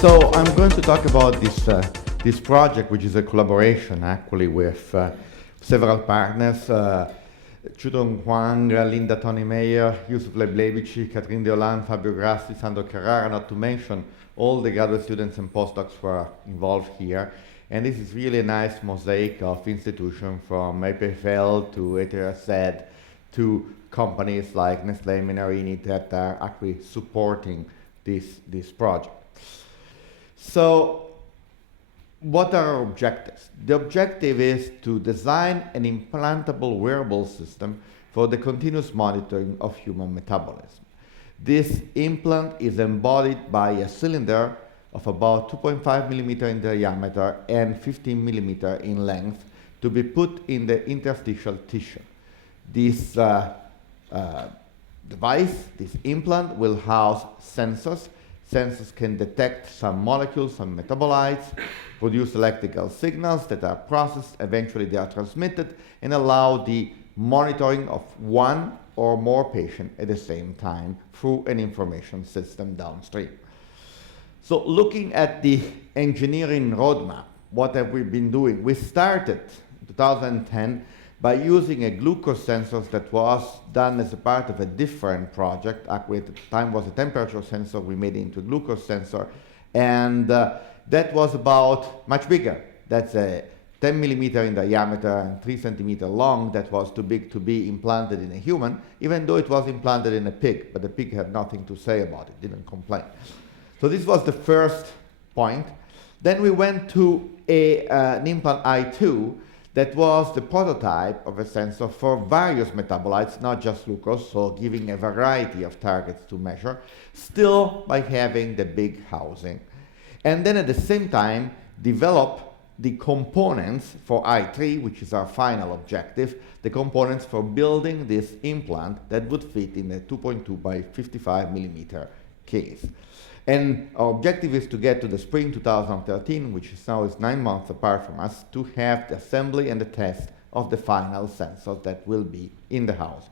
So I'm going to talk about this project, which is a collaboration actually with several partners, Qiuting Huang, Linda Thöny-Meyer, Yusuf Leblebici, Dehollain, Fabio Grassi, Sandro Carrara, not to mention all the graduate students and postdocs who are involved here. And this is really a nice mosaic of institutions from EPFL to ETHSED to companies like Nestlé, Menarini that are actually supporting this project. So what are our objectives? The objective is to design an implantable wearable system for the continuous monitoring of human metabolism. This implant is embodied by a cylinder of about 2.5 millimeter in diameter and 15 millimeter in length to be put in the interstitial tissue. This device, this implant, will house sensors. Sensors can detect some molecules, some metabolites, produce electrical signals that are processed, eventually they are transmitted, and allow the monitoring of one or more patients at the same time through an information system downstream. So looking at the engineering roadmap, what have we been doing? We started in 2010 by using a glucose sensor that was done as a part of a different project. Actually, at the time was a temperature sensor, we made it into a glucose sensor, and that was about much bigger. That's a 10 millimeter in diameter and 3 centimeter long. That was too big to be implanted in a human, even though it was implanted in a pig, but the pig had nothing to say about it, didn't complain. So this was the first point. Then we went to an implant I2 that was the prototype of a sensor for various metabolites, not just glucose, so giving a variety of targets to measure, still by having the big housing. And then at the same time, develop the components for I3, which is our final objective, the components for building this implant that would fit in a 2.2 by 55 millimeter case. And our objective is to get to the spring 2013, which is now 9 months apart from us, to have the assembly and the test of the final sensors that will be in the house.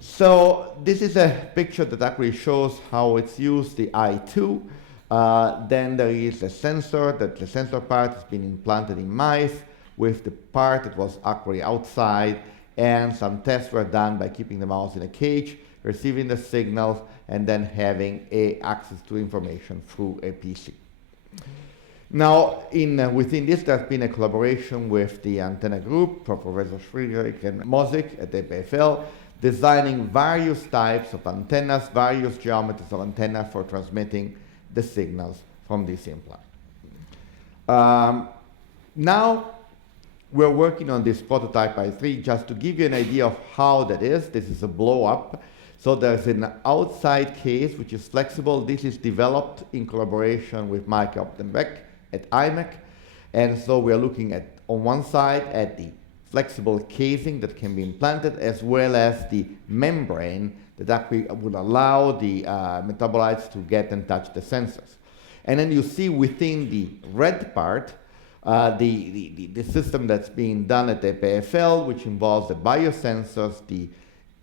So this is a picture that actually shows how it's used, the I2. Then there is a sensor, that the sensor part has been implanted in mice, with the part that was actually outside, and some tests were done by keeping the mouse in a cage, receiving the signals, and then having access to information through a PC. Now, within this, there's been a collaboration with the antenna group, Professor Friedrich and Mosik at the EPFL, designing various types of antennas, various geometries of antenna for transmitting the signals from this implant. Now, we're working on this prototype i3 just to give you an idea of how that is. This is a blow-up. So there's an outside case which is flexible. This is developed in collaboration with Mike Optenbeck at IMEC. And so we're looking at, on one side, at the flexible casing that can be implanted, as well as the membrane that actually would allow the metabolites to get and touch the sensors. And then you see within the red part, the system that's being done at the EPFL, which involves the biosensors, the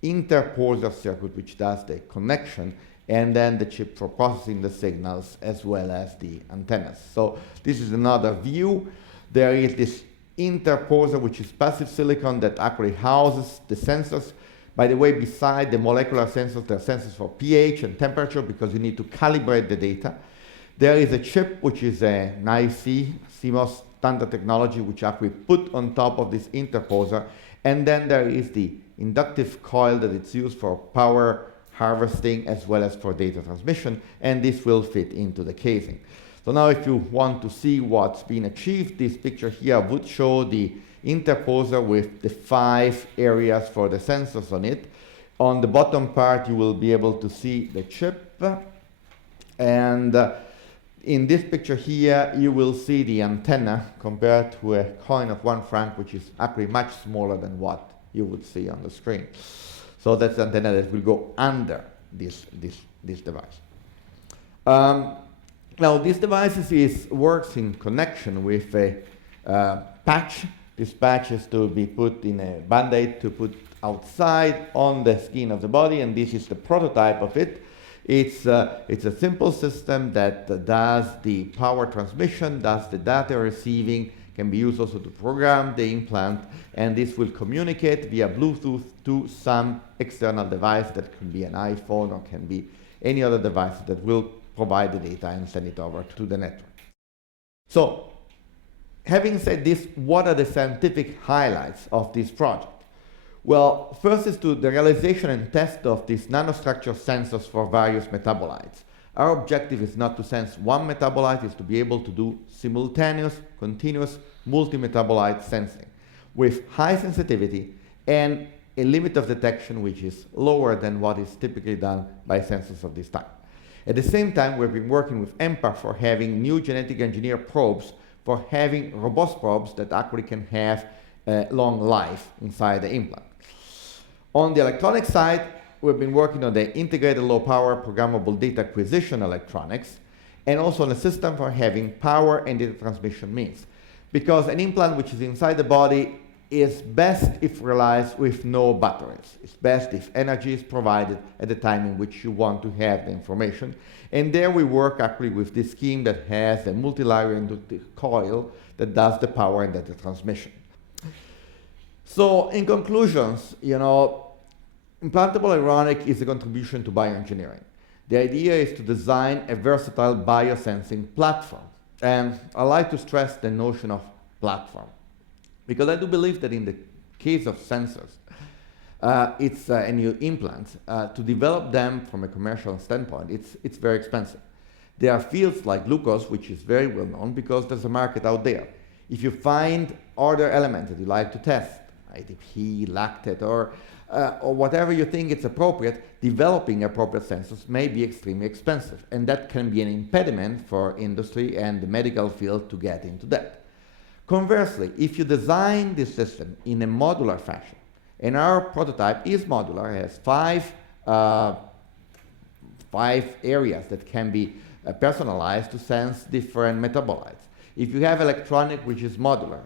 interposer circuit, which does the connection, and then the chip for processing the signals, as well as the antennas. So this is another view. There is this interposer, which is passive silicon that actually houses the sensors. By the way, beside the molecular sensors, there are sensors for pH and temperature, because you need to calibrate the data. There is a chip, which is an IC, CMOS standard technology, which actually put on top of this interposer. And then there is the inductive coil that it's used for power harvesting as well as for data transmission, and this will fit into the casing. So now if you want to see what's been achieved, this picture here would show the interposer with the 5 areas for the sensors on it. On the bottom part, you will be able to see the chip, and in this picture here, you will see the antenna compared to a coin of 1 franc, which is actually much smaller than what you would see on the screen. So that's the antenna that will go under this device. Now, this device works in connection with a patch. This patch is to be put in a Band-Aid to put outside on the skin of the body, and this is the prototype of it. It's a simple system that does the power transmission, does the data receiving, can be used also to program the implant, and this will communicate via Bluetooth to some external device that can be an iPhone or can be any other device that will provide the data and send it over to the network. So, having said this, what are the scientific highlights of this project? Well, first is the realization and test of these nanostructure sensors for various metabolites. Our objective is not to sense one metabolite, it's to be able to do simultaneous, continuous, multi-metabolite sensing with high sensitivity and a limit of detection which is lower than what is typically done by sensors of this type. At the same time, we've been working with EMPA for having new genetic engineered probes, for having robust probes that actually can have a long life inside the implant. On the electronic side, we've been working on the integrated low-power programmable data acquisition electronics, and also on a system for having power and data transmission means. Because an implant which is inside the body is best if relies with no batteries. It's best if energy is provided at the time in which you want to have the information. And there we work actually with this scheme that has a multilayer inductive coil that does the power and data transmission. So in conclusions, implantable i-IronIC is a contribution to bioengineering. The idea is to design a versatile biosensing platform. And I like to stress the notion of platform, because I do believe that in the case of sensors, and new implants, to develop them from a commercial standpoint, it's very expensive. There are fields like glucose, which is very well known because there's a market out there. If you find other elements that you like to test, ATP, lactate, or whatever you think it's appropriate, developing appropriate sensors may be extremely expensive. And that can be an impediment for industry and the medical field to get into that. Conversely, if you design this system in a modular fashion, and our prototype is modular, it has five areas that can be personalized to sense different metabolites. If you have electronic which is modular,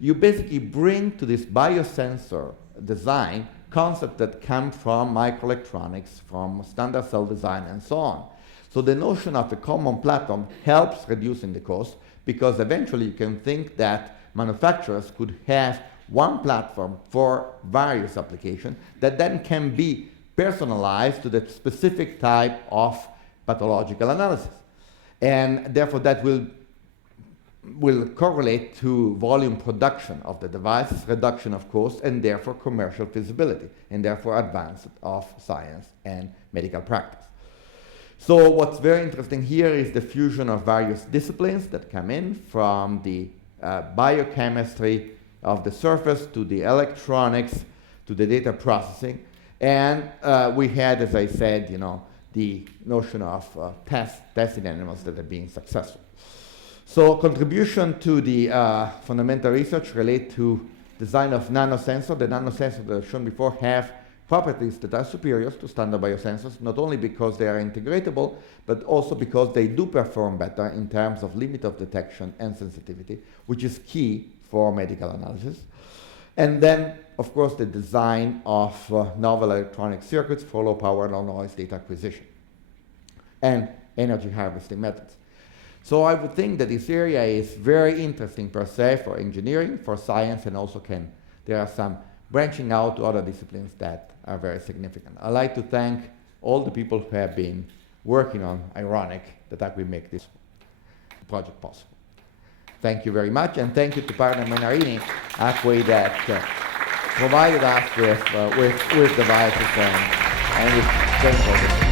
you basically bring to this biosensor design concepts that come from microelectronics, from standard cell design, and so on. So the notion of a common platform helps reducing the cost, because eventually you can think that manufacturers could have one platform for various applications that then can be personalized to the specific type of pathological analysis. And therefore that will correlate to volume production of the devices, reduction of cost, and therefore commercial feasibility, and therefore advance of science and medical practice. So what's very interesting here is the fusion of various disciplines that come in, from the biochemistry of the surface to the electronics to the data processing. And we had, as I said, the notion of testing animals that are being successful. So contribution to the fundamental research relate to design of nanosensor. The nanosensors that I've shown before have properties that are superior to standard biosensors, not only because they are integratable, but also because they do perform better in terms of limit of detection and sensitivity, which is key for medical analysis. And then, of course, the design of novel electronic circuits for low power, low noise data acquisition, and energy harvesting methods. So I would think that this area is very interesting per se for engineering, for science, and also there are some branching out to other disciplines that are very significant. I'd like to thank all the people who have been working on i-IronIC that actually make this project possible. Thank you very much, and thank you to partner Menarini, actually, that provided us with devices and with training.